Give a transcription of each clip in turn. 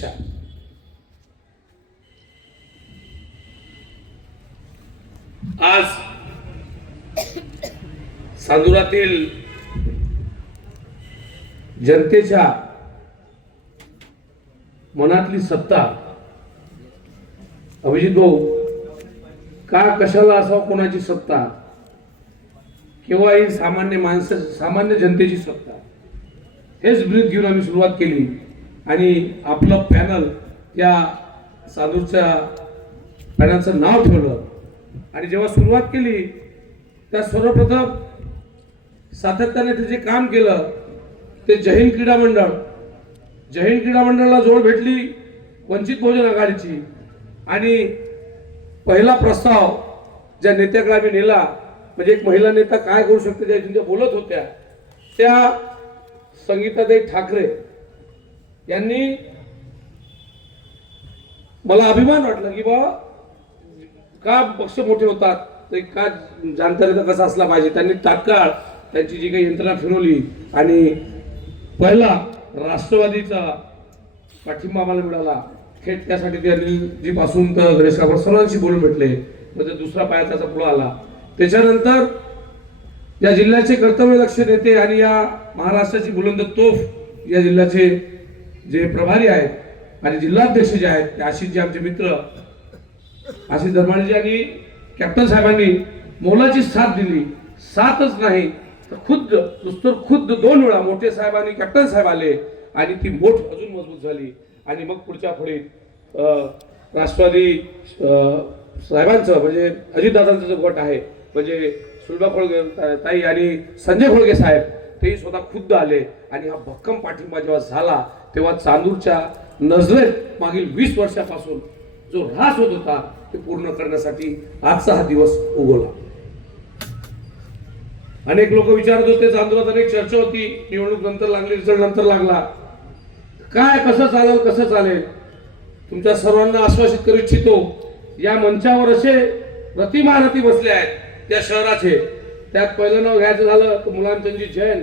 दिशा आज साधुरातील जनतेच्या मनातली सत्ता अभिजित भाऊ का कशाला असावं कोणाची सत्ता? किंवा ही सामान्य माणसं सामान्य जनतेची सत्ता? हेच ब्रीद घेऊन आम्ही सुरुवात केली. आणि आपलं पॅनल या साधूच्या पॅनलचं नाव ठेवलं. आणि जेव्हा सुरुवात केली त्या सर्वप्रथम सातत्याने ते जे काम केलं. ते जैन क्रीडा मंडळ. जैन क्रीडा मंडळाला जोड भेटली वंचित बहुजन आघाडीची. आणि पहिला प्रस्ताव ज्या नेत्याकडे आम्ही नेला म्हणजे एक महिला नेता काय करू शकते त्या ज्या बोलत होत्या. त्या संगीताताई ठाकरे यांनी मला अभिमान वाटला की बाबा का पक्ष मोठे होतात? ते का जाणता कसा असला पाहिजे? त्यांनी तात्काळ त्यांची जी काही यंत्रणा फिरवली आणि पहिला राष्ट्रवादीचा पाठिंबा आम्हाला मिळाला. थेट त्यासाठी ते जी पासून तर गणेश कापड सर्वांशी बोलून भेटले. म्हणजे दुसरा पाया त्याचा पुढे आला. त्याच्यानंतर या जिल्ह्याचे कर्तव्य लक्ष देते आणि या महाराष्ट्राची बुलंद तोफ या जिल्ह्याचे जे प्रभारी आहेत आणि जिल्हाध्यक्ष जे आहेत ते आशिष जे आमचे मित्र आशिष धर्माणीजी आणि कॅप्टन साहेबांनी मोलाची साथ दिली. साथच नाही तर खुद्द नुसतं खुद्द दोन वेळा मोठे साहेब आणि कॅप्टन साहेब आले आणि ती मोठ अजून मजबूत झाली. आणि मग पुढच्या फळीत राष्ट्रवादी अं, साहेबांचं म्हणजे अजितदादांचा जो गट आहे म्हणजे सुलभा खोळगे ताई आणि संजय खोळगे साहेब तेही स्वतः खुद्द आले आणि हा भक्कम पाठिंबा जेव्हा झाला तेव्हा चांदूरच्या नजरेत मागील वीस वर्षापासून जो ऱ्हास होत होता ते पूर्ण करण्यासाठी आजचा हा दिवस उगवला. अनेक लोक विचारत होते चांदुरात अनेक चर्चा होती निवडणूक नंतर लागली रिझल्ट नंतर लागला. काय कसं चालेल कसं चालेल? तुमच्या सर्वांना आश्वासित करू इच्छितो या मंचावर असे रतिमारती बसले आहेत त्या शहराचे. त्यात पहिलं नाव घ्यायचं झालं तर मुलांचंदजी जैन.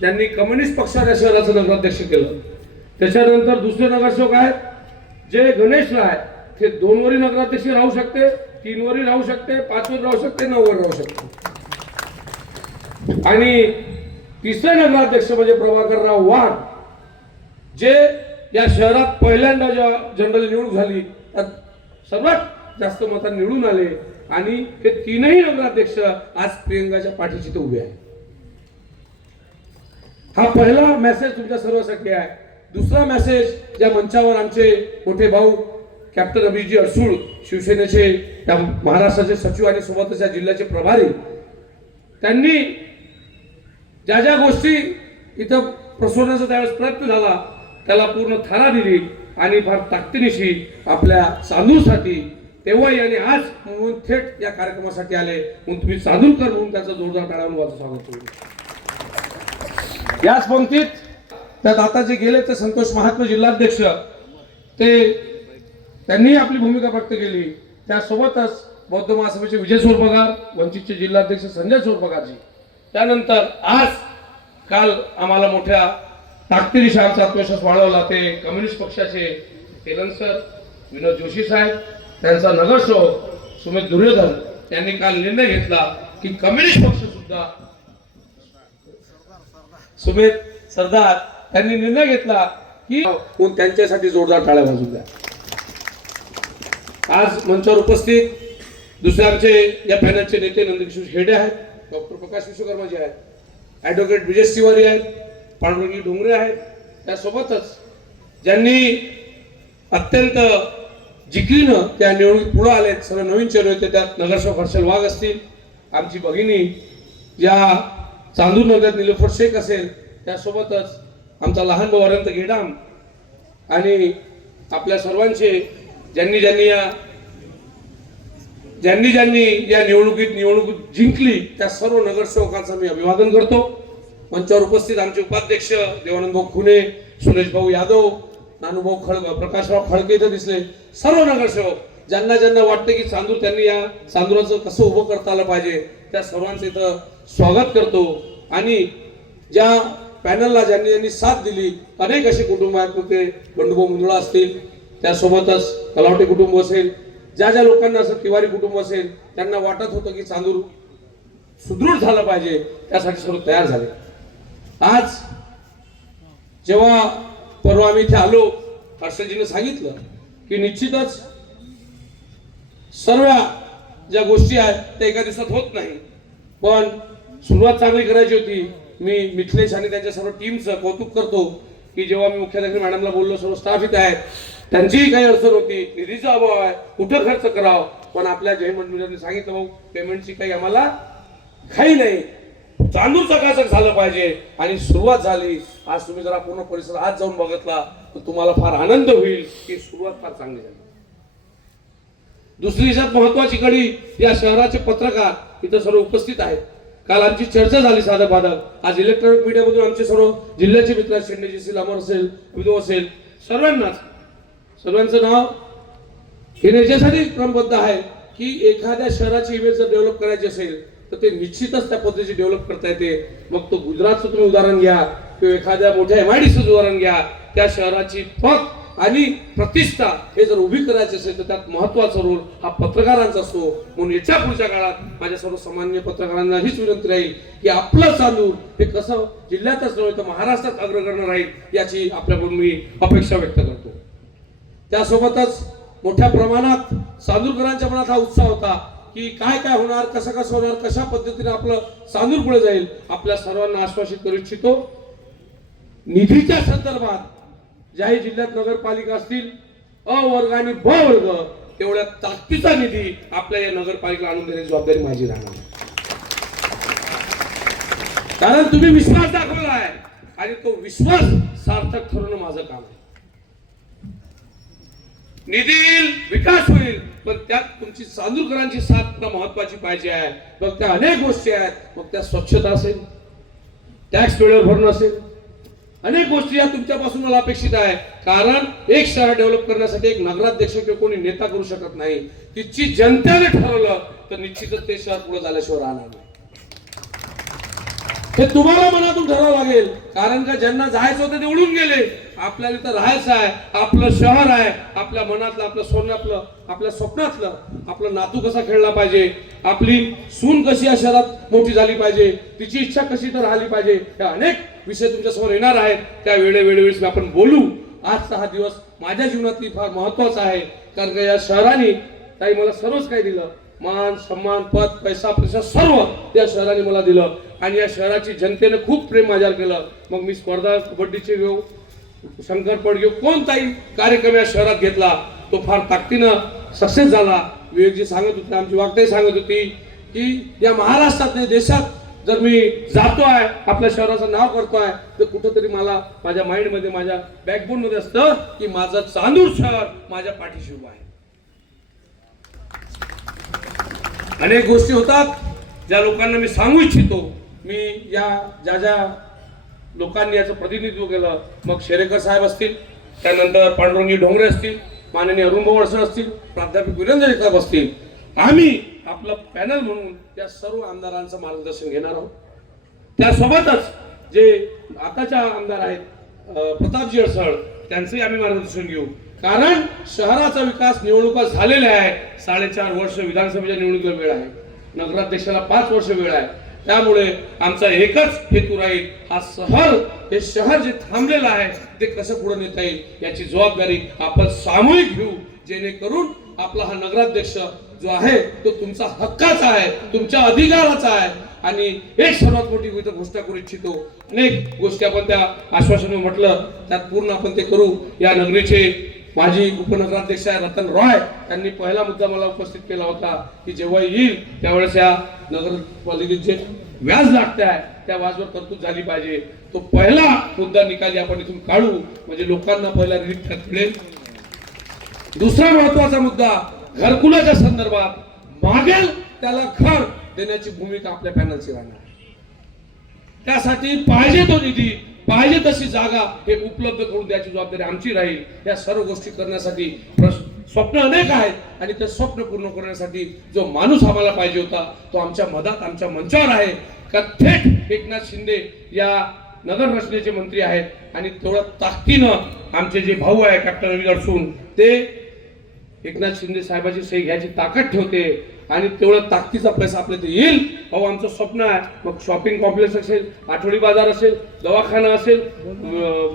त्यांनी कम्युनिस्ट पक्षाच्या शहराचं नगराध्यक्ष केलं. त्याच्यानंतर दुसरे नगरसेवक आहेत जे गणेश राय ते दोनवरी नगराध्यक्ष राहू शकते तीनवरी राहू शकते पाचवर राहू शकते नऊवर राहू शकते. आणि तिसरे नगराध्यक्ष म्हणजे प्रभाकरराव वाघ जे या शहरात पहिल्यांदा जेव्हा जनरल निवडणूक झाली त्यात सर्वात जास्त मतांनी निवडून आले आणि हे तीनही नगराध्यक्ष आज प्रियंकाच्या पाठीशी ते उभे आहेत. हा पहिला मेसेज तुमच्या सर्वांसाठी आहे. दुसरा मेसेज ज्या मंचावर आमचे मोठे भाऊ कॅप्टन अभिजी अडसूळ शिवसेनेचे त्या महाराष्ट्राचे सचिव आणि सोबतच या जिल्ह्याचे प्रभारी त्यांनी ज्या ज्या गोष्टी इथं प्रसवण्याचा त्यावेळेस प्रयत्न झाला त्याला पूर्ण थारा दिली आणि फार ताकदीनिशी आपल्या साधूसाठी तेव्हाही आणि आज म्हणून थेट या कार्यक्रमासाठी आले. म्हणून तुम्ही चांदूरकर म्हणून त्याचा जोरदार टाळ्यावर माझं स्वागत करू. याच पंक्तीत त्यात आता जे गेले ते संतोष महात्मा जिल्हाध्यक्ष. ते त्यांनी आपली भूमिका व्यक्त केली. त्यासोबतच बौद्ध महासभेचे विजय सोरपगार वंचितचे जिल्हाध्यक्ष संजय सोरपगारजी त्यानंतर आज काल आम्हाला मोठ्या ताकदीनिशी आमचा आत्मविश्वास वाढवला ते कम्युनिस्ट पक्षाचे तेलन सर विनोद जोशी साहेब त्यांचा नगरसेवक सुमित दुर्योधन यांनी काल निर्णय घेतला की कम्युनिस्ट पक्ष सुद्धा सुमेध सरदार त्यांनी निर्णय घेतला की कोण त्यांच्यासाठी जोरदार टाळ्या वाजून द्या. आज मंचावर उपस्थित दुसरे आमचे या पॅनलचे नेते नंदकिशोर हेडे आहेत डॉक्टर प्रकाश विश्वकर्माजी आहेत ॲडव्होकेट विजय तिवारी आहेत पांडुरंगी डोंगरे आहेत. त्यासोबतच ज्यांनी अत्यंत जिकिरीनं त्या निवडणुकीत पुढं आलेत सर्व नवीन चेहरे होते त्यात नगरसेवक हर्षल वाघ असतील आमची भगिनी या चांदूर नगरात निलोफर शेख असेल त्यासोबतच आमचा लहान भाऊ अनंत गेडाम आणि आपल्या सर्वांचे ज्यांनी ज्यांनी या ज्यांनी ज्यांनी या निवडणुकीत निवडणूक जिंकली त्या सर्व नगरसेवकांचं मी अभिवादन करतो. मंचावर उपस्थित आमचे उपाध्यक्ष देवानंद भाऊ खुने सुरेश भाऊ यादव नानूभाऊ खळग प्रकाशराव खळगे इथं दिसले. सर्व नगरसेवक ज्यांना ज्यांना वाटतं की चांदूर त्यांनी या चांदुराचं कसं उभं करता आलं पाहिजे त्या सर्वांचं इथं स्वागत करतो. आणि ज्या पॅनलला ज्यांनी ज्यांनी साथ दिली अनेक असे कुटुंब आहेत मग ते बंडुभाऊ मुंदुळा असतील त्यासोबतच कलावटे कुटुंब असेल ज्या ज्या लोकांना असं तिवारी कुटुंब असेल त्यांना वाटत होतं की चांदूर सुदृढ झालं पाहिजे त्यासाठी सर्व तयार झाले. आज जेव्हा परवा आम्ही इथे आलो हर्षलजीने सांगितलं की निश्चितच सर्व ज्या गोष्टी आहेत त्या एका दिवसात होत नाही. पण सुरुवात चांगली करायची होती. मी मिथिलेश आणि त्यांच्या सर्व टीमचं कौतुक करतो की जेव्हा मी मुख्याधिकारी मॅडमला बोललो सर्व स्टाफ इथे आहेत. त्यांचीही काही अडचण होती. निधीचा अभाव आहे. कुठं खर्च करावं? पण आपल्या जय मंडळांनी सांगितलं भाऊ पेमेंटची काही आम्हाला काही नाही. चांदूर चकाचक झालं पाहिजे आणि सुरुवात झाली. आज तुम्ही जरा पूर्ण परिसर आज जाऊन बघितला तर तुम्हाला फार आनंद होईल की सुरुवात फार चांगली झाली. दुसरी याच्यात महत्वाची कडी या शहराचे पत्रकार इथं सर्व उपस्थित आहेत. काल आमची चर्चा झाली साधं बाधक आज इलेक्ट्रॉनिक मीडियामधून आमचे सर्व जिल्ह्याचे मित्र आहेत, शेंडेजी असेल अमर असेल विधो असेल सर्वांनाच. सर्वांचं नाव हे याच्यासाठी क्रमबद्ध आहे की एखाद्या शहराची इमेज जर डेव्हलप करायची असेल तर ते निश्चितच त्या पद्धतीची डेव्हलप करता येते. मग तो गुजरातचं तुम्ही उदाहरण घ्या किंवा एखाद्या मोठ्या एम आय उदाहरण घ्या त्या शहराची पत आणि प्रतिष्ठा हे जर उभी करायची असेल तर त्यात महत्त्वाचा रोल हा पत्रकारांचा असतो. म्हणून याच्या पुढच्या काळात माझ्या सर्व सामान्य पत्रकारांना हीच विनंती राहील की आपलं चालू हे कसं जिल्ह्यातच नव्हे तर महाराष्ट्रात अग्रगण्य राहील याची आपल्याकडून मी अपेक्षा व्यक्त करतो. त्यासोबतच मोठ्या प्रमाणात चांदूरकरांच्या मनात हा उत्साह होता की काय काय होणार कसं कसं होणार कशा पद्धतीने आपलं चांदूर पुढे जाईल आपल्या सर्वांना आश्वासित करू इच्छितो. निधीच्या संदर्भात ज्याही जिल्ह्यात नगरपालिका असतील अ वर्ग आणि ब वर्ग तेवढ्या ताकदीचा निधी आपल्या या नगरपालिकेला आणून देण्याची जबाबदारी माझी राहणार कारण तुम्ही विश्वास दाखवला आहे आणि तो विश्वास सार्थक ठरवणं माझं काम आहे. निधी येईल विकास होईल पण त्यात तुमची चांदूरकरांची साथ महत्वाची पाहिजे आहे. मग त्या अनेक गोष्टी आहेत. मग त्या स्वच्छता असेल टॅक्स वेळेवर भरणं असेल अनेक गोष्टी या तुमच्यापासून मला अपेक्षित आहे. कारण एक शहर डेव्हलप करण्यासाठी एक नगराध्यक्ष किंवा कोणी नेता करू शकत नाही. तिची जनतेने ठरवलं तर निश्चितच ते शहर पुढे झाल्याशिवाय राहणार नाही. हे तुम्हाला मनातून ठरावं लागेल. कारण का ज्यांना जायचं होतं ते उडून गेले. आपल्याला तर राहायचं आहे आपलं शहर आहे आपल्या मनातलं आपलं सोन्यातलं आपल्या स्वप्नातलं आपलं नातू कसा खेळला पाहिजे आपली सून कशी या शहरात मोठी झाली पाहिजे तिची इच्छा कशी तर राहिली पाहिजे हे अनेक विषय तुमच्यासमोर येणार आहेत. त्या वेळेवेळेवेळेस आपण बोलू. आजचा हा दिवस माझ्या जीवनातली फार महत्त्वाचा आहे. कारण का या शहराने ताई मला सर्वच काही दिलं. मान सन्मान पद पैसा पैसा सर्व त्या शहराने मला दिलं. आणि या शहराची जनतेने खूप प्रेम माझ्यावर केलं. मग मी स्पर्धा कबड्डीचे घेऊ शंकर पडगे कोणताही कार्यक्रम या शहरात घेतला तो फार ताकदीनं सक्सेस झाला. विवेकजी सांगत होते आमची वागताही सांगत होती की या महाराष्ट्रात देशात जर मी जातो आहे आपल्या शहराचं नाव करतो आहे तर कुठंतरी मला माझ्या माइंडमध्ये माझ्या बॅकबोनमध्ये असतं की माझं चांदूर शहर माझ्या पाठीशी उभं आहे. अनेक गोष्टी होतात ज्या लोकांना मी सांगू इच्छितो. मी या ज्या ज्या लोकांनी याचं प्रतिनिधित्व केलं. मग शेरेकर साहेब असतील त्यानंतर पांडुरंगी डोंगरे असतील माननीय अरुण भाऊ अडसर असतील प्राध्यापक वीरेंद्र जगताप असतील. आम्ही आपलं पॅनल म्हणून त्या सर्व आमदारांचं मार्गदर्शन घेणार आहोत. त्यासोबतच जे आताच्या आमदार आहेत प्रतापजी अडसळ त्यांचंही आम्ही मार्गदर्शन घेऊ. कारण शहराचा विकास निवडणुका झालेल्या आहे साडेचार वर्ष विधानसभेच्या निवडणुकीला वेळ आहे. नगराध्यक्षाला पाच वर्ष वेळ आहे. त्यामुळे आमचा एकच हेतू राहील हा शहर हे शहर जे थांबलेलं आहे ते कसं पुढे नेता येईल याची जबाबदारी आपण सामूहिक घेऊ जेणेकरून आपला हा नगराध्यक्ष जो आहे तो तुमचा हक्काचा आहे तुमच्या अधिकाराचा आहे. आणि एक सर्वात मोठी गोष्ट घोषणा करू इच्छितो अनेक गोष्टी आपण त्या आश्वासन म्हटलं त्यात पूर्ण आपण ते करू. या नगरीचे माजी उपनगराध्यक्ष आहे रतन रॉय त्यांनी पहिला मुद्दा मला उपस्थित केला होता की जेव्हा येईल त्यावेळेस या नगरपालिकेचे व्याज लागते आहे त्या व्याजवर तरतूद झाली पाहिजे. तो पहिला मुद्दा निकाली आपण इथून काढू म्हणजे लोकांना पहिला रिलीफ त्यात मिळेल. दुसरा महत्त्वाचा मुद्दा घरकुलाच्या संदर्भात मागेल त्याला घर देण्याची भूमिका आपल्या पॅनलची राहणार त्यासाठी पाहिजे तो निधी पाहिजे तशी जागा हे उपलब्ध करून द्यायची जबाबदारी आमची राहील. या सर्व गोष्टी करण्यासाठी स्वप्न अनेक आहेत आणि ते स्वप्न पूर्ण करण्यासाठी जो माणूस आम्हाला पाहिजे होता तो आमच्या मधात आमच्या मंचावर आहे. का थेट एकनाथ शिंदे या नगर रचनेचे मंत्री आहेत आणि थोडं ताकदीनं आमचे जे भाऊ आहे कॅप्टन रवी अडसून ते एकनाथ शिंदे साहेबाची सही घ्यायची ताकद ठेवते. आणि तेवढं ताकदीचा पैसा आपल्या इथे येईल. अहो आमचं स्वप्न आहे. मग शॉपिंग कॉम्प्लेक्स असेल आठवडी बाजार असेल दवाखाना असेल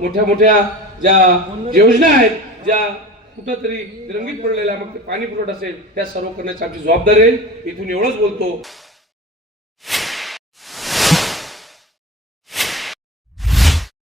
मोठ्या मोठ्या ज्या योजना आहेत ज्या कुठंतरी रंगीत पडलेल्या मग ते पाणी पुरवठा असेल त्या सर्व करण्याची आमची जबाबदारी आहे. इथून एवढंच बोलतो.